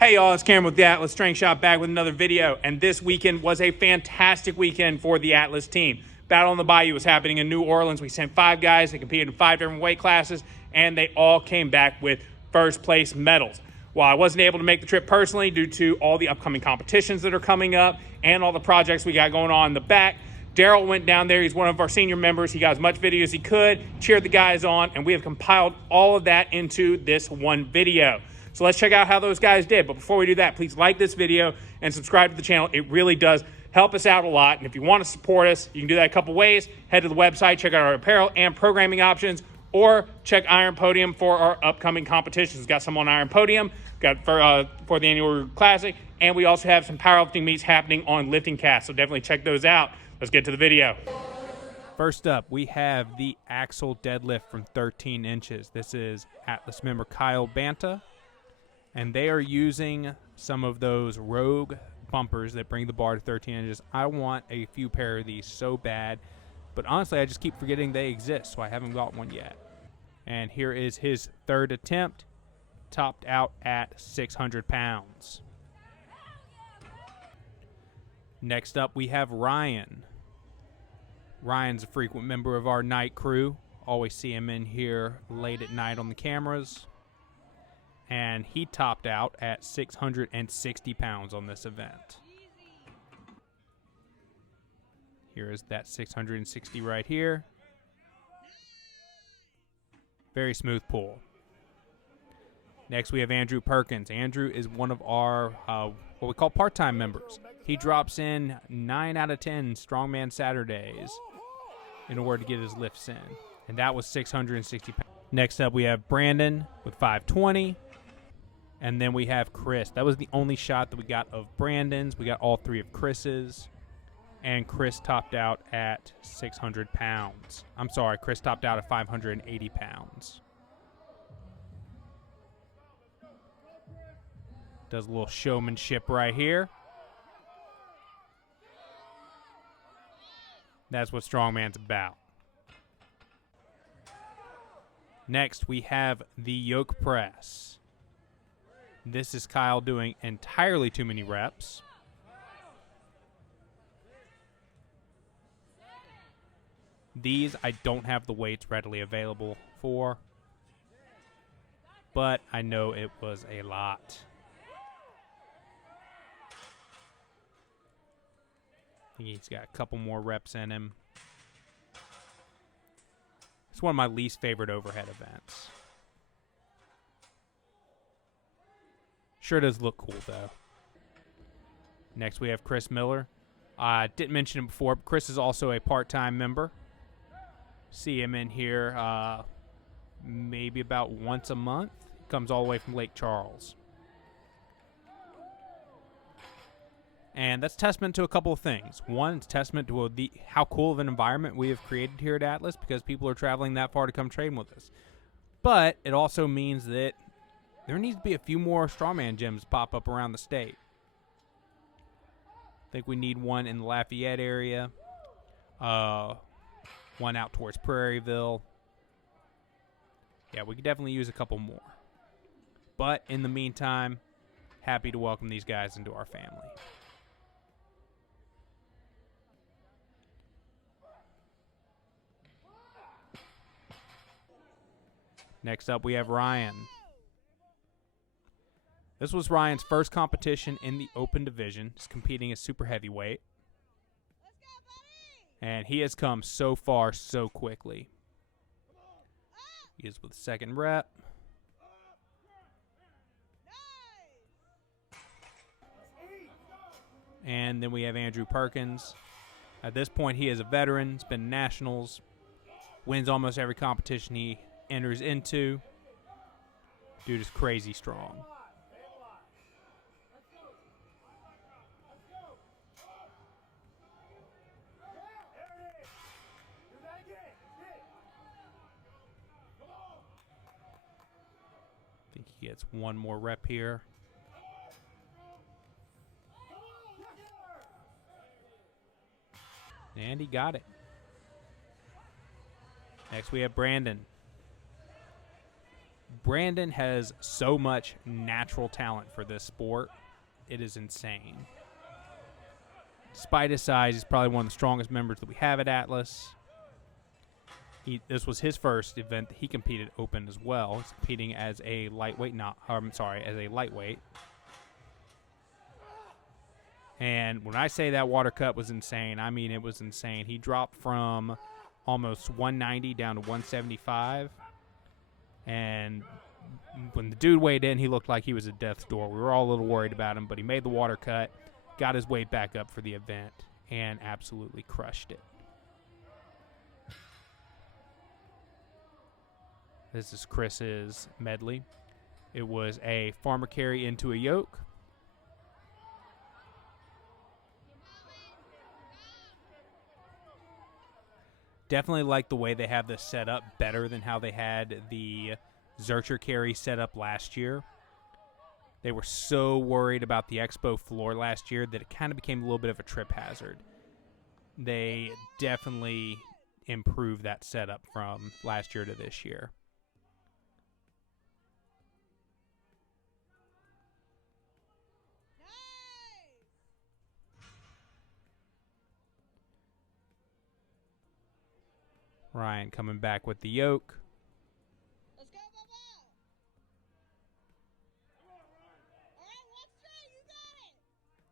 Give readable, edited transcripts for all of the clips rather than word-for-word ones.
Hey y'all, it's Cameron with the Atlas Strength Shop back with another video, and this weekend was a fantastic weekend for the Atlas team. Battle on the Bayou was happening in New Orleans. We sent 5 guys. They competed in 5 different weight classes, and they all came back with first place medals. While I wasn't able to make the trip personally due to all the upcoming competitions that are coming up and all the projects we got going on in the back, Daryl went down there. He's one of our senior members. He got as much video as he could, cheered the guys on, and we have compiled all of that into this one video. So let's check out how those guys did. But before we do that, please like this video and subscribe to the channel. It really does help us out a lot. And if you want to support us, you can do that a couple ways. Head to the website, check out our apparel and programming options, or check Iron Podium for our upcoming competitions. We've got some on Iron Podium, got for the Annual Classic, and we also have some powerlifting meets happening on Lifting Cast. So definitely check those out. Let's get to the video. First up, we have the axle deadlift from 13 inches. This is Atlas member Kyle Banta. And they are using some of those Rogue bumpers that bring the bar to 13 inches. I want a few pair of these so bad, but honestly, I just keep forgetting they exist, so I haven't got one yet. And here is his third attempt, topped out at 600 pounds. Next up, we have Ryan. Ryan's a frequent member of our night crew. Always see him in here late at night on the cameras. And he topped out at 660 pounds on this event. Here is that 660 right here. Very smooth pull. Next, we have Andrew Perkins. Andrew is one of our what we call part-time members. He drops in 9 out of 10 Strongman Saturdays in order to get his lifts in. And that was 660 pounds. Next up, we have Brandon with 520. And then we have Chris. That was the only shot that we got of Brandon's. We got all 3 of Chris's. And Chris topped out at 600 pounds. I'm sorry, Chris topped out at 580 pounds. Does a little showmanship right here. That's what Strongman's about. Next, we have the yoke press. This is Kyle doing entirely too many reps. These I don't have the weights readily available for, but I know it was a lot. I think he's got a couple more reps in him. It's one of my least favorite overhead events. Sure does look cool, though. Next, we have Chris Miller. I didn't mention him before, but Chris is also a part-time member. See him in here maybe about once a month. Comes all the way from Lake Charles. And that's testament to a couple of things. One, it's testament to how cool of an environment we have created here at Atlas because people are traveling that far to come train with us. But it also means that there needs to be a few more Strongman gyms pop up around the state. I think we need one in the Lafayette area, one out towards Prairieville. Yeah, we could definitely use a couple more. But in the meantime, happy to welcome these guys into our family. Next up, we have Ryan. This was Ryan's first competition in the open division. He's competing as super heavyweight. And he has come so far so quickly. He is with the second rep. And then we have Andrew Perkins. At this point, he is a veteran. He's been nationals. Wins almost every competition he enters into. Dude is crazy strong. I think he gets one more rep here. And he got it. Next we have Brandon. Brandon has so much natural talent for this sport. It is insane. Despite his size, he's probably one of the strongest members that we have at Atlas. This was his first event that he competed open as well. He's competing as a lightweight, as a lightweight. And when I say that water cut was insane, I mean it was insane. He dropped from almost 190 down to 175. And when the dude weighed in, he looked like he was at death's door. We were all a little worried about him, but he made the water cut, got his weight back up for the event, and absolutely crushed it. This is Chris's medley. It was a farmer carry into a yoke. Definitely like the way they have this set up better than how they had the Zercher carry set up last year. They were so worried about the expo floor last year that it kind of became a little bit of a trip hazard. They definitely improved that setup from last year to this year. Ryan coming back with the yoke. Let's go, Bubba! All right, walk straight, you got it!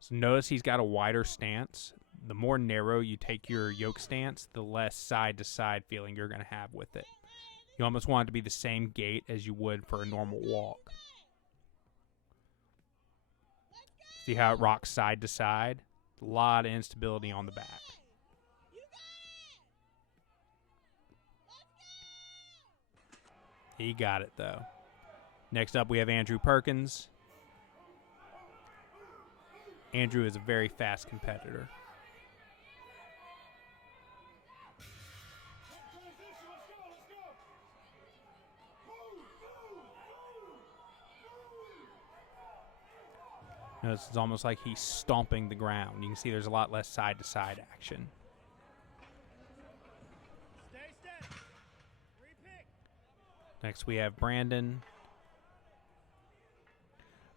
So notice he's got a wider stance. The more narrow you take your yoke stance, the less side-to-side feeling you're going to have with it. You almost want it to be the same gait as you would for a normal walk. See how it rocks side to side? A lot of instability on the back. He got it, though. Next up, we have Andrew Perkins. Andrew is a very fast competitor. This is almost like he's stomping the ground. You can see there's a lot less side-to-side action. Next, we have Brandon.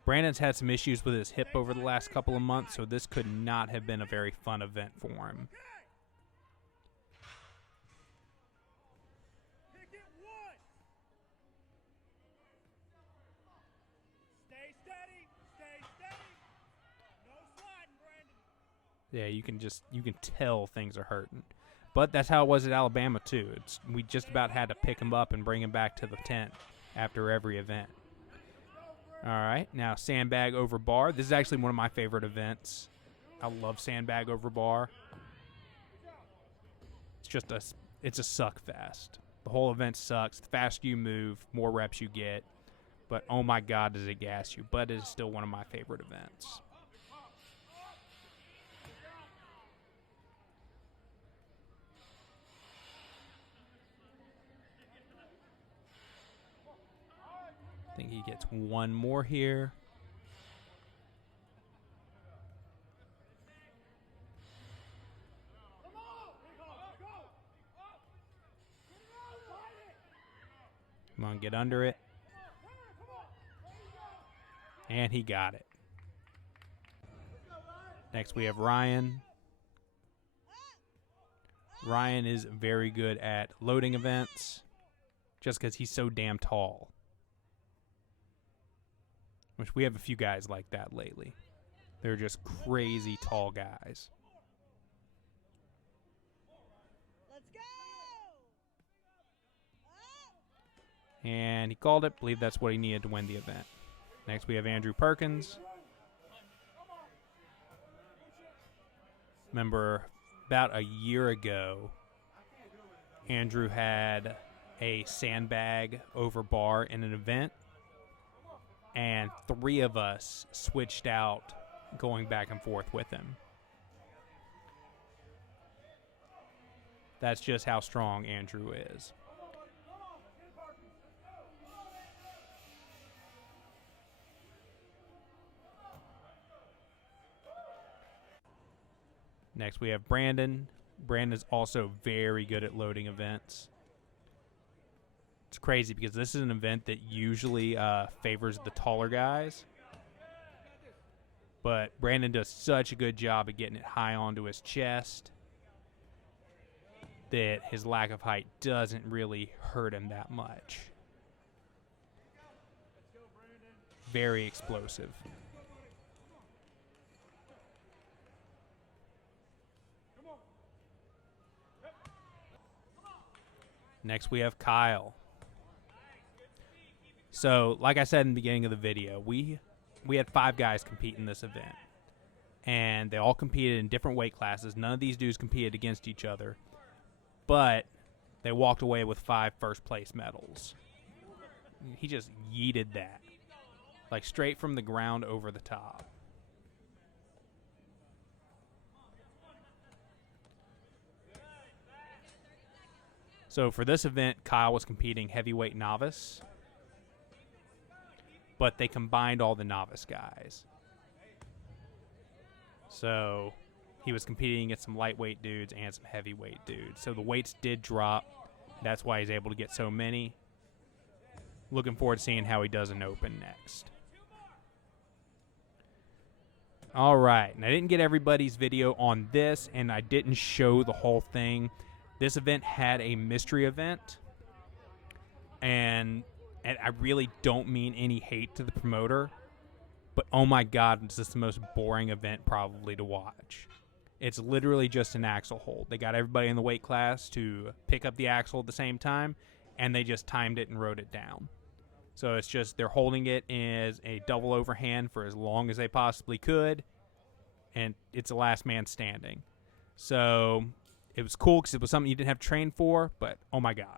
Brandon's had some issues with his hip over the last couple of months, so this could not have been a very fun event for him. Stay steady, stay steady. No sliding, Brandon. Yeah, you can tell things are hurting. But that's how it was at Alabama, too. We just about had to pick him up and bring him back to the tent after every event. All right, now sandbag over bar. This is actually one of my favorite events. I love sandbag over bar. It's a suck fest. The whole event sucks. The faster you move, more reps you get. But oh my God, does it gas you. But it is still one of my favorite events. I think he gets one more here. Come on, get under it. And he got it. Next we have Ryan. Ryan is very good at loading events just because he's so damn tall. Which we have a few guys like that lately. They're just crazy tall guys. Let's go! And he called it. Believe that's what he needed to win the event. Next we have Andrew Perkins. Remember, about a year ago, Andrew had a sandbag over bar in an event. And 3 of us switched out going back and forth with him. That's just how strong Andrew is. Next we have Brandon. Brandon's also very good at loading events. It's crazy because this is an event that usually favors the taller guys. But Brandon does such a good job of getting it high onto his chest that his lack of height doesn't really hurt him that much. Very explosive. Next we have Kyle. So, like I said in the beginning of the video, we had 5 guys compete in this event. And they all competed in different weight classes. None of these dudes competed against each other. But they walked away with 5 first place medals. He just yeeted that. Like straight from the ground over the top. So for this event, Kyle was competing heavyweight novice. But they combined all the novice guys. So he was competing against some lightweight dudes and some heavyweight dudes. So the weights did drop. That's why he's able to get so many. Looking forward to seeing how he does in open next. All right. And I didn't get everybody's video on this, and I didn't show the whole thing. This event had a mystery event. And I really don't mean any hate to the promoter. But oh my God, it's just the most boring event probably to watch. It's literally just an axle hold. They got everybody in the weight class to pick up the axle at the same time, and they just timed it and wrote it down. So it's just they're holding it as a double overhand for as long as they possibly could, and it's a last man standing. So it was cool because it was something you didn't have to train for, but oh my God.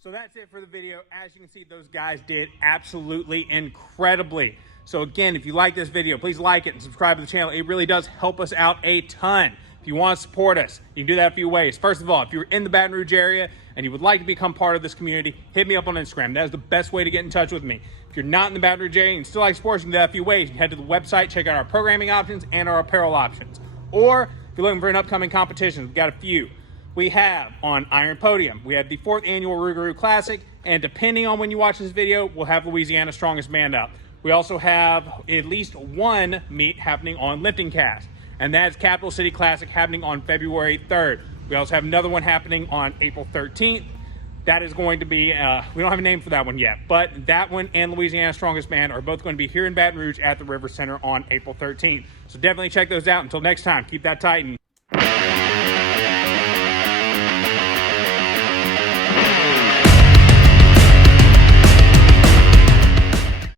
So that's it for the video. As you can see, those guys did absolutely incredibly. So again, if you like this video, please like it and subscribe to the channel. It really does help us out a ton. If you want to support us, you can do that a few ways. First of all, if you're in the Baton Rouge area and you would like to become part of this community, hit me up on Instagram. That is the best way to get in touch with me. If you're not in the Baton Rouge area and still like sports, you can do that a few ways. You can head to the website, check out our programming options and our apparel options. Or if you're looking for an upcoming competition, we've got a few. We have on Iron Podium, we have the 4th annual Rougarou Classic, and depending on when you watch this video, we'll have Louisiana's Strongest Man up. We also have at least one meet happening on Lifting Cast, and that's Capital City Classic happening on February 3rd. We also have another one happening on April 13th. That is going to be, we don't have a name for that one yet, but that one and Louisiana's Strongest Man are both going to be here in Baton Rouge at the River Center on April 13th. So definitely check those out. Until next time, keep that tight and